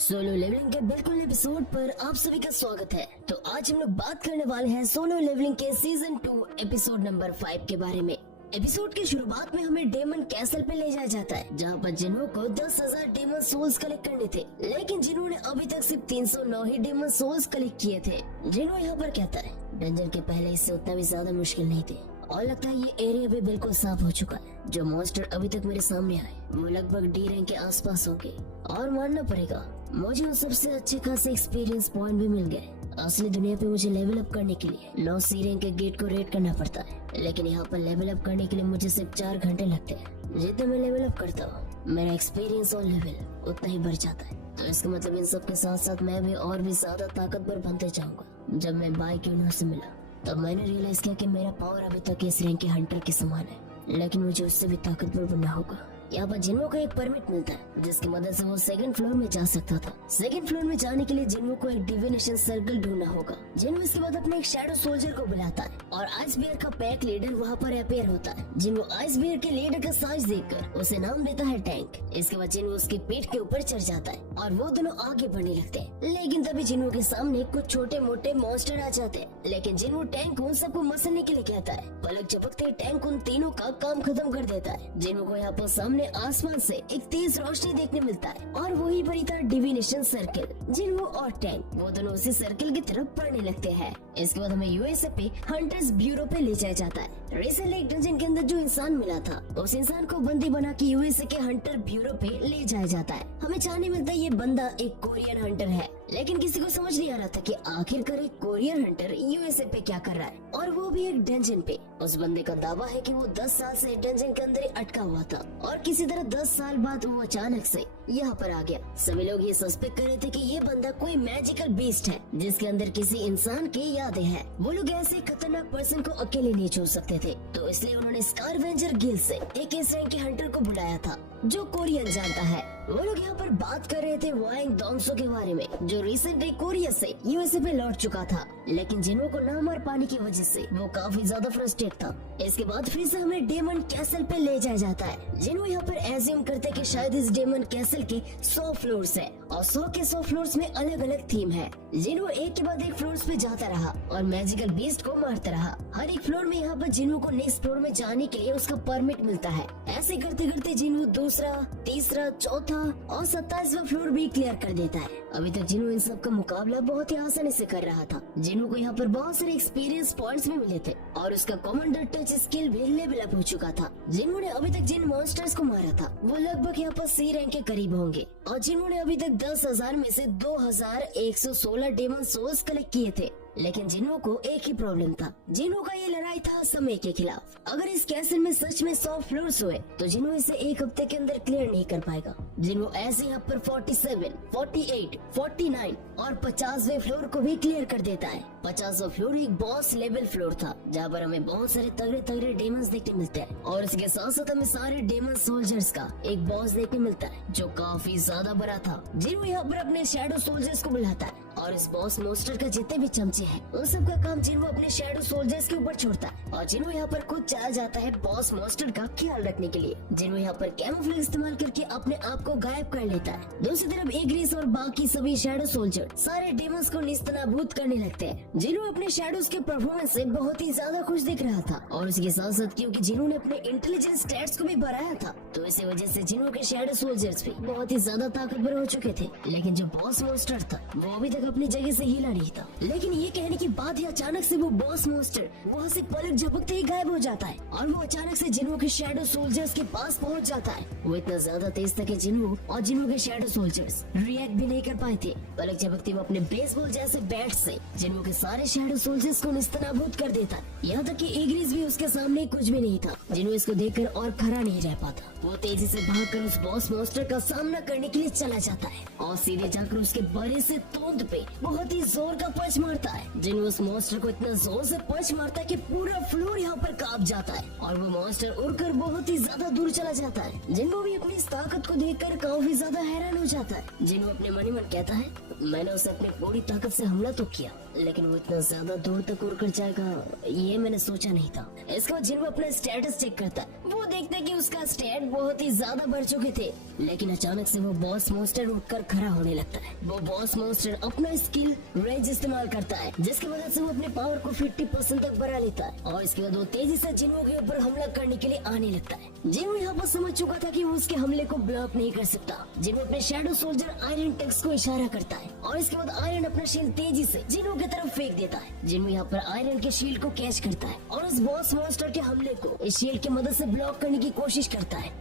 Solo levelling के बिल्कुल episode पर आप सभी का स्वागत है। तो आज हम लोग बात करने वाले हैं सोलो लेवलिंग के सीजन 2 एपिसोड नंबर 5 के बारे में। एपिसोड की शुरुआत में हमें डेमन कैसल पे ले जाया जाता है, जहाँ पर जिन्हों को 10,000 डेमन सोल्स कलेक्ट करने थे, लेकिन जिन्हों ने अभी तक सिर्फ 309 ही डेमन सोल्स कलेक्ट किए थे। जिन्हों यहाँ पर कहता है डंजन के पहले इससे उतना भी ज्यादा मुश्किल नहीं थे और लगता है ये एरिया भी बिल्कुल साफ हो चुका है। जो मॉन्स्टर अभी तक मेरे सामने आए वो लगभग डी रैंक के आसपास होंगे और मानना पड़ेगा मुझे उन सबसे अच्छे खासे एक्सपीरियंस पॉइंट भी मिल गए। असली दुनिया पे मुझे लेवल अप करने के लिए 9 सी रैंक के गेट को रेड करना पड़ता है, लेकिन यहाँ पर लेवल अप करने के लिए मुझे सिर्फ 4 घंटे लगते हैं। जितना मैं लेवल अप करता हूँ मेरा एक्सपीरियंस और लेवल उतना ही बढ़ जाता है। तो इसका मतलब इन सब के साथ साथ मैं भी और भी ज्यादा ताकतवर बनते जाऊंगा। जब मैं बाइक यूनर से मिला तब मैंने रियलाइज किया कि मेरा पावर अभी तक इस रैंक के हंटर के समान है, लेकिन मुझे उससे भी ताकतवर बनना होगा। यहाँ पर जिन्हों को एक परमिट मिलता है जिसकी मदद से वो सेकंड फ्लोर में जा सकता था। सेकंड फ्लोर में जाने के लिए जिन्हों को एक डिविनेशन सर्कल ढूंढना होगा। जिन्हों इसके बाद अपने एक शैडो सोल्जर को बुलाता है और आइस बियर का पैक लीडर वहाँ पर अपीयर होता है। जिन्हों आइस बियर के लीडर का साइज देखकर उसे नाम देता है टैंक। इसके बाद जिन्हों उसकी पीठ के ऊपर चढ़ जाता है और वो दोनों आगे बढ़ने लगते हैं, लेकिन तभी जिन्हों के सामने कुछ छोटे मोटे मॉन्स्टर आ जाते हैं। लेकिन जिन्हों टैंक उन सबको मसलने के लिए कहता है। पलक झपकते टैंक उन तीनों का काम खत्म कर देता है। जिन्हों को यहाँ पर सामने आसमान से एक तेज रोशनी देखने मिलता है और वही पर था डिविनेशन सर्कल। जिन्हों और टैंक वो दोनों उसी सर्कल की तरफ बढ़ने लगते हैं। इसके बाद हमें यूएसए पे हंटर्स ब्यूरो पे ले जाया जाता है। रिसेंटली एक डंजन के अंदर जो इंसान मिला था उस इंसान को बंदी बना के यूएसए के हंटर ब्यूरो पे ले जाया जाता है। हमें जानने मिलता है ये बंदा एक कोरियन हंटर है, लेकिन किसी को समझ नहीं आ रहा था कि आखिरकार एक कोरियन हंटर यूएसए पे क्या कर रहा है, और वो भी एक डंजन पे। उस बंदे का दावा है कि वो 10 साल से डंजन के अंदर ही अटका हुआ था और किसी तरह 10 साल बाद वो अचानक से यहाँ पर आ गया। सभी लोग ये सस्पेक्ट कर रहे थे कि ये बंदा कोई मैजिकल बीस्ट है जिसके अंदर किसी इंसान की यादें हैं। वो लोग ऐसे खतरनाक पर्सन को अकेले नहीं छोड़ सकते थे, तो इसलिए उन्होंने स्कारवेंजर गिल्ड से एक इस रैंक के हंटर को बुलाया था जो कोरियन जानता है। वो लोग यहाँ पर बात कर रहे थे वाइंग डोंगसो के बारे में, जो रिसेंटली कोरिया से यूएसए पे लौट चुका था, लेकिन जिन्हों को ना मार पाने की वजह से वो काफी ज्यादा फ्रस्ट्रेट था। इसके बाद फिर से हमें डेमन कैसल पे ले जाया जाता है। जिन्हों यहाँ पर एज्यूम करते कि शायद इस डेमन कैसल के 100 फ्लोर्स है और 100 के 100 फ्लोर्स में अलग अलग थीम है। जिन्हों एक के बाद एक फ्लोर्स पे जाता रहा और मैजिकल बीस्ट को मारता रहा। हर एक फ्लोर में यहाँ पर जिन्हों को नेक्स्ट फ्लोर में जाने के लिए उसका परमिट मिलता है। ऐसे करते करते जिन्हों दूसरा, तीसरा, चौथा और 27वां फ्लोर भी क्लियर कर देता है। अभी तक जिन्हों इन सब का मुकाबला बहुत ही आसानी से कर रहा था। जिन्हों को यहाँ पर बहुत सारे एक्सपीरियंस पॉइंट्स भी मिले थे और उसका कमांडर टच स्किल भी लेवल अप हो चुका था। जिन्होंने अभी तक जिन मॉन्स्टर्स को मारा था वो लगभग यहाँ पर सी रैंक के करीब होंगे और जिन्होंने अभी तक 10,000 में से 2,116 डेमन सोल्स कलेक्ट किए थे। लेकिन जिन्हों को एक ही प्रॉब्लम था, जिन्हों का ये लड़ाई था समय के खिलाफ। अगर इस कैसल में सच में 100 फ्लोर्स हुए तो जिन्हों इसे एक हफ्ते के अंदर क्लियर नहीं कर पाएगा। जिन्हों ऐसे यहाँ पर 47, 48, 49 और 50वें फ्लोर को भी क्लियर कर देता है। 50वां फ्लोर एक बॉस लेवल फ्लोर था जहाँ पर हमें बहुत सारे तगड़े तगड़े डेमंस देखने मिलते हैं और इसके साथ साथ हमें सारे डेमन सोल्जर्स का एक बॉस देखने मिलता है जो काफी ज्यादा बड़ा था। जिन्हों यहाँ पर अपने शैडो सोल्जर्स को बुलाता है और इस बॉस मोस्टर का जितने भी चमचे हैं उन सब का काम जिन्हों अपने शैडो सोल्जर्स के ऊपर छोड़ता है और जिन्हों यहाँ पर खुद चला जाता है बॉस मोस्टर का ख्याल रखने के लिए। जिन्हों यहाँ पर कैमोफ्लेज इस्तेमाल करके अपने आप को गायब कर लेता है। दूसरी तरफ एग्रीस और बाकी सभी शैडो सोल्जर सारे डेमंस को निस्तनाबूद करने लगते हैं। जिन्हों अपने शैडोज के परफॉर्मेंस से बहुत ही ज्यादा खुश दिख रहा था और इसके साथ साथ क्योंकि जिन्होंने अपने इंटेलिजेंस स्टैट्स को भी बढ़ाया था तो इसी वजह से जिन्हों के शैडो सोल्जर्स भी बहुत ही ज्यादा ताकतवर हो चुके थे। लेकिन जो बॉस मोस्टर था वो अभी तक अपनी जगह से हिला नहीं था। लेकिन ये कहने की बात ही अचानक से वो बॉस मोस्टर वहाँ से पलक झपकते ही गायब हो जाता है और वो अचानक से जिन्हों के शैडो सोल्जर्स के पास पहुँच जाता है। वो इतना ज्यादा तेज था कि जिन्हों और जिन्हों के शैडो सोल्जर्स रिएक्ट भी नहीं कर पाए थे। पलक झपकते वो अपने बेसबॉल जैसे बैट से जिन्हों के सारे शैडो सोल्जर्स को निस्तनाबूद कर देता है। यहाँ तक कि एग्रीज भी उसके सामने कुछ भी नहीं था। जिन्हों इसको देखकर और खड़ा नहीं रह पाता, वो तेजी से भागकर उस बॉस मोस्टर का सामना करने के लिए चला जाता है और सीधे जाकर उसके बड़े से तोंद पे बहुत ही जोर का पंच मारता है। जिन्हों उस मॉन्स्टर को इतना जोर से पंच मारता है कि पूरा फ्लोर यहाँ पर कांप जाता है और वो मॉन्स्टर उड़कर बहुत ही ज्यादा दूर चला जाता है। जिन्हों भी अपनी इस ताकत को देखकर काफी ज्यादा हैरान हो जाता है। जिन्हों अपने मन ही मन कहता है मैंने उसे अपनी पूरी ताकत से हमला तो किया, लेकिन वो इतना ज्यादा दूर तक उड़कर जाएगा ये मैंने सोचा नहीं था। इसके बाद जिन्हों अपना स्टेटस चेक करता है वो देखता है कि उसका स्टेट बहुत ही ज्यादा बढ़ चुके थे, लेकिन अचानक से वो बॉस मॉन्स्टर उठकर खड़ा होने लगता है। वो बॉस मॉन्स्टर अपना स्किल रेंज इस्तेमाल करता है, जिसकी वजह से वो अपने पावर को 50% तक बढ़ा लेता है और इसके बाद वो तेजी से जिन्हो के ऊपर हमला करने के लिए आने लगता है। जिन्हो यहाँ पर समझ चुका था कि वो उसके हमले को ब्लॉक नहीं कर सकता। जिन्हो अपने शैडो सोल्जर आयरन टेक्स को इशारा करता है और इसके बाद आयरन अपना शील्ड तेजी से जिन्हो की तरफ फेंक देता है। जिन्हो यहाँ पर आयरन के शील्ड को कैच करता है और उस बॉस मॉन्स्टर के हमले को इस शील्ड की मदद से ब्लॉक करने की कोशिश करता है।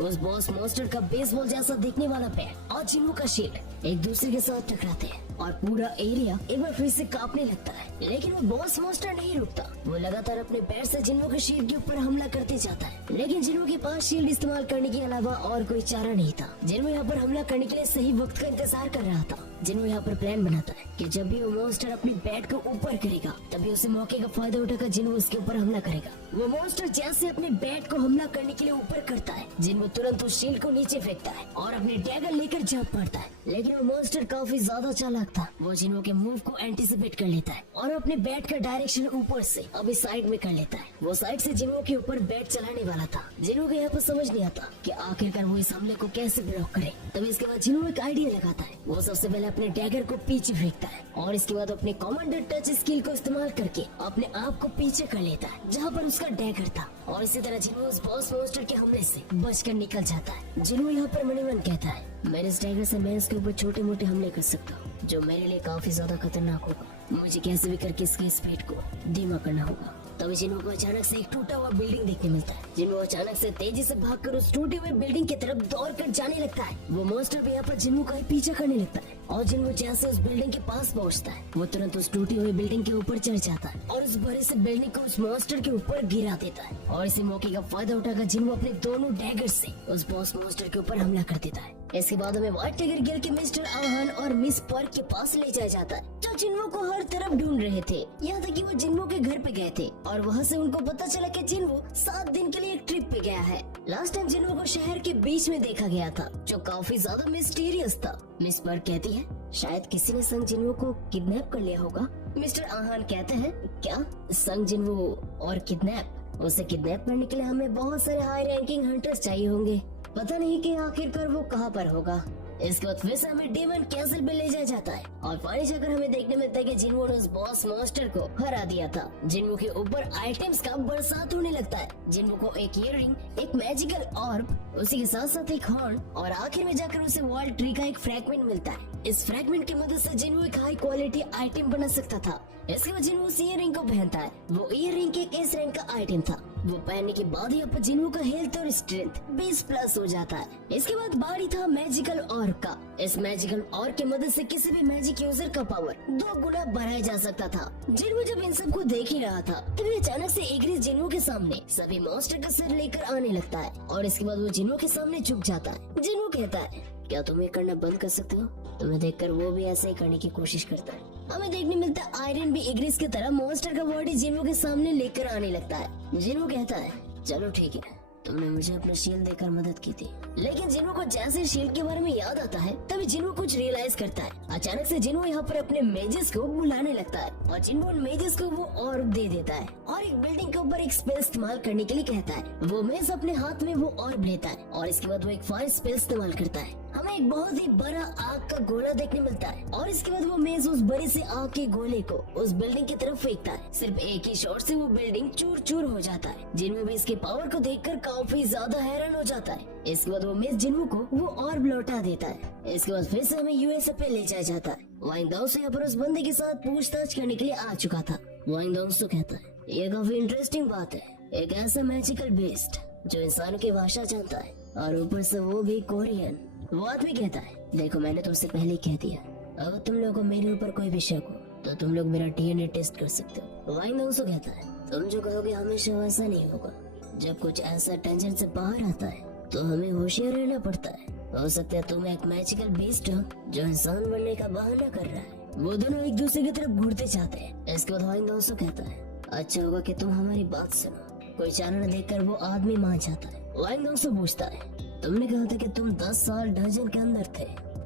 उस बॉस मॉन्स्टर का बेसबॉल जैसा दिखने वाला पैर और जिन्हो का शील्ड एक दूसरे के साथ टकराते हैं और पूरा एरिया एक बार फिर से कांपने लगता है। लेकिन वो बॉस मॉन्स्टर नहीं रुकता, वो लगातार अपने पैर से जिन्हो के शील्ड के ऊपर हमला करते जाता है। लेकिन जिन्हो के पास शील्ड इस्तेमाल करने के अलावा और कोई चारा नहीं था। जिन्हो यहाँ पर हमला करने के लिए सही वक्त का इंतजार कर रहा था। जिन्हो यहाँ पर प्लान बनाता है कि जब भी वो मॉन्स्टर अपनी बैट को ऊपर करेगा तभी उसे मौके का फायदा उठाकर जिन्हो उसके ऊपर हमला करेगा। वो मॉन्स्टर जैसे अपने बैट को हमला करने के लिए ऊपर करता है, जिन्हो तुरंत उस शील्ड को नीचे फेंकता है और अपने डैगर लेकर जंप मारता है। लेकिन वो मॉन्स्टर काफी ज्यादा चालाक था। वो जिन्हो के मूव को एंटिसिपेट कर लेता है और अपने बैट का डायरेक्शन ऊपर से अभी साइड में कर लेता है। वो साइड से जिन्हो के ऊपर बैट चलाने वाला था। जिन्हो को यहाँ पर समझ नहीं आता कि आखिरकार वो इस हमले को कैसे ब्लॉक करे। तभी इसके बाद जिन्हो एक आइडिया लगाता है। वो सबसे पहले अपने डैगर को पीछे फेंकता है और इसके बाद अपने कमांडर टच स्किल को इस्तेमाल करके अपने आप को पीछे कर लेता है जहाँ पर उसका डैगर था और इसी तरह जिन्हो उस बॉस मॉन्स्टर के हमले से बचकर निकल जाता है। जिन्हो यहाँ पर मन ही मन कहता है, मेरे इस डैगर से मैं इसके ऊपर छोटे मोटे हमले कर सकता हूँ जो मेरे लिए काफी ज्यादा खतरनाक होगा। मुझे कैसे भी करके इसके स्पीड को धीमा करना होगा। तभी जिन्हो को अचानक से एक टूटा हुआ बिल्डिंग देखने मिलता है। जिन्हो अचानक से तेजी से भागकर उस टूटे हुए बिल्डिंग की तरफ दौड़कर जाने लगता है। वो मॉन्स्टर भी यहाँ पर जिन्हो का ही पीछा करने लगता है और जिन्हो जैसे उस बिल्डिंग के पास पहुँचता है वो तुरंत उस टूटी हुई बिल्डिंग के ऊपर चढ़ जाता है और उस बड़े से बिल्डिंग को उस मॉन्स्टर के ऊपर गिरा देता है। और इसी मौके का फायदा उठाकर जिन्हो अपने दोनों डैगर से उस बॉस मॉन्स्टर के ऊपर हमला कर देता है। इसके बाद हमें व्हाइट टाइगर गिल के मिस्टर आहान और मिस पर्क के पास ले जाया जाता है जो जिन्हो को हर तरफ ढूंढ रहे थे। यहाँ तक कि वो जिन्हो के घर पे गए थे और वहाँ से उनको पता चला कि जिन्हो 7 दिन के लिए एक ट्रिप पे गया है। लास्ट टाइम जिन्हो को शहर के बीच में देखा गया था जो काफी ज्यादा मिस्टीरियस था। मिस पर्क कहती है शायद किसी ने संग जिन्हो को किडनैप कर लिया होगा। मिस्टर आहान कहते हैं क्या संग जिन्हो और किडनैप? उसे किडनैप करने के लिए हमें बहुत सारे हाई रैंकिंग हंटर्स चाहिए होंगे। पता नहीं कि आखिरकार वो कहाँ पर होगा। इसके बाद फिर से हमें डेमन कैसल पे ले जाया जाता है और फाइनली जाकर हमें देखने मिलता है कि जिन्हो ने उस बॉस मॉन्स्टर को हरा दिया था। जिन्हो के ऊपर आइटम्स का बरसात होने लगता है। जिन्हो को एक ईयररिंग, एक मैजिकल ऑर्ब, उसी के साथ साथ एक हॉर्न और आखिर में जाकर उसे वॉल ट्री का एक फ्रैगमेंट मिलता है। इस फ्रैगमेंट की मदद से जिन्हो एक हाई क्वालिटी आइटम बना सकता था। इसके बाद जिन्हो उस ईयररिंग को पहनता है। वो ईयररिंग के एस रैंक का आइटम था। वो पहनने के बाद यहाँ पर जिन्हो का हेल्थ और स्ट्रेंथ 20+ हो जाता है। इसके बाद बारी था मैजिकल ऑर्ब का। इस मैजिकल ऑर्ब की मदद से किसी भी मैजिक यूजर का पावर 2 गुना बढ़ाया जा सकता था। जिन्हो जब इन सब को देख ही रहा था तभी अचानक से एग्रिस जिन्हो के सामने सभी मॉन्स्टर का सिर लेकर आने लगता है और इसके बाद वो जिन्हो के सामने झुक जाता है। जिन्हो कहता है क्या तुम ये करना बंद कर सकते हो? तुम्हें देखकर वो भी ऐसे ही करने की कोशिश करता है। हमें देखने मिलता है आयरन भी एग्रिस की तरह मॉन्स्टर का बॉडी जिन्हो के सामने लेकर आने लगता है। जिन्हो कहता है चलो ठीक है, तुमने मुझे अपना शील्ड देकर मदद की थी। लेकिन जिन्हो को जैसे शील्ड के बारे में याद आता है तभी जिन्हो कुछ रियलाइज करता है। अचानक से जिन्हो यहाँ पर अपने मेजेस को बुलाने लगता है और जिन्हो उन मेजेस को वो ऑर्ब दे देता है और एक बिल्डिंग के ऊपर एक स्पेल इस्तेमाल करने के लिए कहता है। वो मेज अपने हाथ में वो ऑर्ब लेता है और इसके बाद वो एक फायर स्पेल इस्तेमाल करता है। हमें एक बहुत ही बड़ा आग का गोला देखने मिलता है और इसके बाद वो मेज उस बड़े से आग के गोले को उस बिल्डिंग की तरफ फेंकता है। सिर्फ एक ही शॉट से वो बिल्डिंग चूर चूर हो जाता है। जिन्हो भी इसके पावर को देखकर काफी ज्यादा हैरान हो जाता है। इसके बाद वो मेज जिन्हो को वो ऑर्ब लौटा देता है। इसके बाद फिर से हमें यूएसए पे ले जाया जाता है। वाइंग दाउसो यहाँ पर उस बंदे के साथ पूछताछ करने के लिए आ चुका था। वाइंग दाउसो कहता है ये काफी इंटरेस्टिंग बात है, एक ऐसा मैजिकल बेस्ट जो इंसानों की भाषा जानता है और ऊपर से वो भी कोरियन। वो आदमी कहता है देखो मैंने तुमसे पहले कह दिया, अगर तुम लोगों को मेरे ऊपर कोई भी शक हो तो तुम लोग मेरा डीएनए टेस्ट कर सकते हो। वाइंग दाउसो कहता है तुम जो कहोगे हमेशा वैसा नहीं होगा। जब कुछ ऐसा टेंशन से बाहर आता है तो हमें होशियार रहना पड़ता है। हो सकता है तुम एक मैजिकल बीस्ट हो जो इंसान बनने का बहाना कर रहा है। वो दोनों एक दूसरे की तरफ घूरते जाते हैं। इसके बाद वाइंग दाउसो कहता है अच्छा होगा कि तुम हमारी बात सुनो। कोई चारा न देखकर वो आदमी मान जाता है। वाइंग दाउसो पूछता है तुमने कहा था कि तुम 10 साल डंजन के अंदर थे,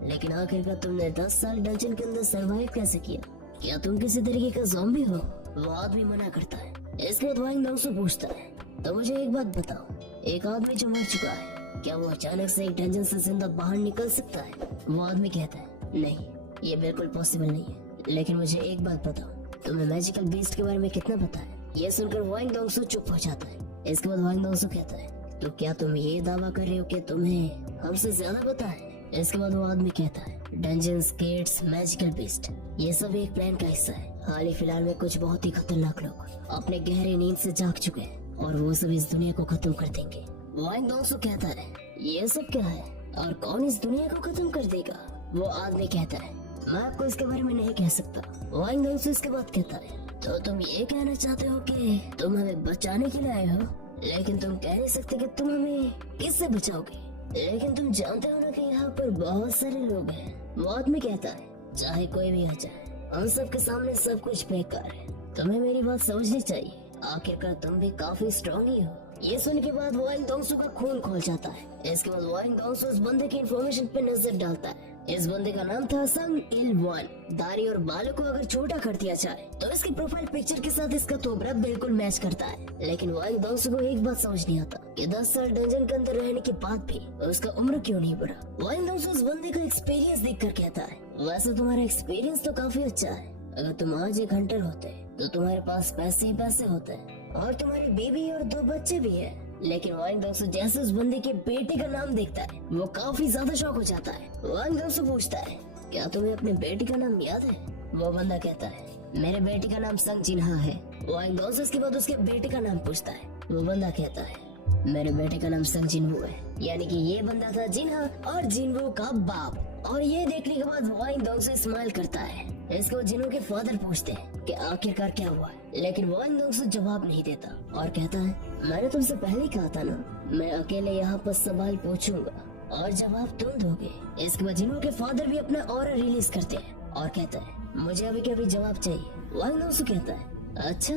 लेकिन आखिरकार तुमने 10 साल डंजन के अंदर सरवाइव कैसे किया? क्या तुम किसी तरीके का ज़ॉम्बी हो? वो आदमी मना करता है। इसके बाद वाइंग दाउसो पूछता है तो मुझे एक बात बताओ, एक आदमी जो मर चुका है, क्या वो अचानक से एक डंजन से जिंदा बाहर निकल सकता है? वो आदमी कहता है नहीं, ये बिल्कुल पॉसिबल नहीं है। लेकिन मुझे एक बात बताओ, तुम्हें मैजिकल बीस्ट के बारे में कितना पता है? ये सुनकर वांग डोंगसू चुप हो जाता है। इसके बाद वांग डोंगसू कहता है तो क्या तुम ये दावा कर रहे हो कि तुम्हें हमसे ज्यादा पता है? इसके बाद वो आदमी कहता है डंजन्स, गेट्स, मैजिकल बीस्ट, ये सब एक प्लान का हिस्सा है। हाल ही फिलहाल में कुछ बहुत ही खतरनाक लोग अपने गहरे नींद से जाग चुके हैं और वो सब इस दुनिया को खत्म कर देंगे। वांग डोंगसू कहता है ये सब क्या है और कौन इस दुनिया को खत्म कर देगा? वो आदमी कहता है मैं आपको इसके बारे में नहीं कह सकता। वांग डोंगसू इसके बाद कहता है तो तुम ये कहना चाहते हो कि तुम हमें बचाने के लिए आए हो, लेकिन तुम कह नहीं सकते कि तुम हमें किससे बचाओगे? लेकिन तुम जानते हो ना कि यहाँ पर बहुत सारे लोग हैं। वो आदमी कहता है चाहे कोई भी आ जाए, हम सब के सामने सब कुछ बेकार है। तुम्हें मेरी बात समझनी चाहिए, आखिरकार तुम भी काफी स्ट्रॉन्ग ही हो। ये सुनने के बाद वांग डोंगसू का खून खोल जाता है। इसके बाद वांग डोंगसू उस बंदे की इंफॉर्मेशन पे नजर डालता है। इस बंदे का नाम था संग इल वन। दाढ़ी और बालों को अगर छोटा कर दिया जाए तो इसकी प्रोफाइल पिक्चर के साथ इसका तोबरा बिल्कुल मैच करता है। लेकिन वांग डोंगसू को एक बात समझ नहीं आता कि 10 साल डंजन के अंदर रहने के बाद भी उसका उम्र क्यों नहीं बढ़ा। वांग डोंगसू उस बंदे का एक्सपीरियंस देखकर कहता है वैसे तुम्हारा एक्सपीरियंस तो काफी अच्छा है। अगर तुम आज एक हंटर होते तो तुम्हारे पास पैसे ही पैसे होते और तुम्हारी बीवी और 2 बच्चे भी है। लेकिन वांग डोंगसू जैसे उस बंदे के बेटे का नाम देखता है वो काफी ज्यादा शॉक हो जाता है। वांग डोंगसू पूछता है क्या तुम्हें अपने बेटे का नाम याद है? वो बंदा कहता है मेरे बेटे का नाम संग जिन्हा है। वांग डोंगसू इसके बाद उसके बेटे का नाम पूछता है। वो बंदा कहता है मेरे बेटे का नाम संग जिनवू है। यानी कि ये बंदा था जिन्हा और जिनवू का बाप। और ये देखने के बाद वांग डोंगसू स्माइल करता है। इसको जिन्हो के फादर पूछते हैं कि आखिरकार क्या हुआ, लेकिन वांग डोंगसू जवाब नहीं देता और कहता है मैंने तुमसे पहले कहा था ना, मैं अकेले यहाँ पर सवाल पूछूंगा और जवाब तुम दोगे। इसके बाद जिन्हो के फादर भी अपना ऑरा रिलीज करते हैं और कहता है मुझे अभी के अभी जवाब चाहिए। वांग डोंगसू कहता है अच्छा,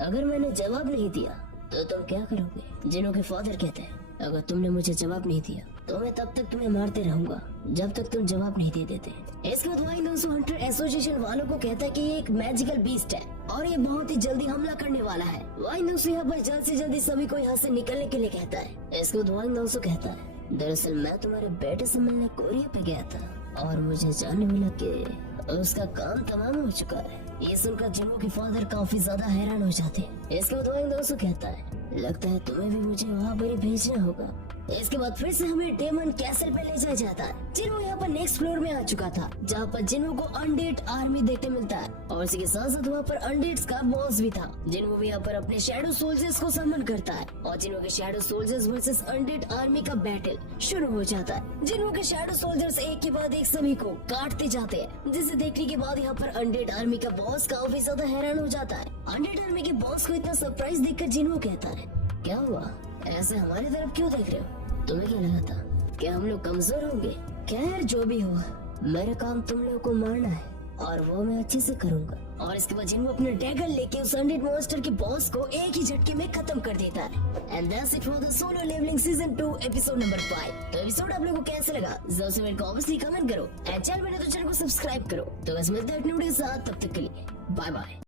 अगर मैंने जवाब नहीं दिया तो तुम क्या करोगे? जिन्हो के फादर कहते हैं अगर तुमने मुझे जवाब नहीं दिया तो मैं तब तक तुम्हें मारते रहूंगा जब तक तुम जवाब नहीं दे देते। इसके बाद वांग डोंगसू हंटर एसोसिएशन वालों को कहता है कि ये एक मैजिकल बीस्ट है और ये बहुत ही जल्दी हमला करने वाला है। वांग डोंगसू यहाँ पर जल्द से जल्दी सभी को यहाँ से निकलने के लिए कहता है। इसके बाद वांग डोंगसू कहता है दरअसल मैं तुम्हारे बेटे से मिलने कोरिया पे गया था और मुझे जानने मिला कि उसका काम तमाम हो चुका है। ये सुनकर जिन्हो के फादर काफी ज्यादा हैरान हो जाते हैं। इसके बाद वांग डोंगसू कहता है लगता है तुम्हें भी मुझे वहाँ पर ही भेजना होगा। इसके बाद फिर से हमें डेमन कैसल पे ले जाया जाता है। जिन्हो यहाँ पर नेक्स्ट फ्लोर में आ चुका था जहाँ पर जिन्हो को अनडेड आर्मी देखने मिलता है और इसी के साथ साथ वहाँ पर अनडेड्स का बॉस भी था। जिन्हो भी यहाँ पर अपने शैडो सोल्जर्स को समन करता है और जिन्हो के shadow soldiers versus undead army का बैटल शुरू हो जाता है। जिन्हो के शैडो सोल्जर्स एक के बाद एक सभी को काटते जाते हैं, जिसे देखने के बाद यहाँ पर अनडेड आर्मी का बॉस काफी ज्यादा हैरान हो जाता है। अनडेड आर्मी के बॉस को इतना सरप्राइज देखकर जिन्हो कहता है क्या हुआ, ऐसे हमारी तरफ क्यों देख रहे हो? तुम्हें क्या लगा था कि हम लोग कमजोर होंगे? खैर जो भी हुआ, मेरा काम तुम लोगों को मारना है और वो मैं अच्छे से करूंगा। और इसके बाद जिन्हो अपना डैगर लेके उस अनडेड मॉन्स्टर के बॉस को एक ही झटके में खत्म कर देता है। And that's it for the Solo Leveling season 2 episode number 5। तो एपिसोड आप लोगों को कैसे लगा जरूर से मेरे को ऑब्वियसली कमेंट करो एंड चैनल में तो चैनल को सब्सक्राइब करो। तो बस मिलते हैं एक वीडियो के साथ, तब तक के लिए बाय बाय।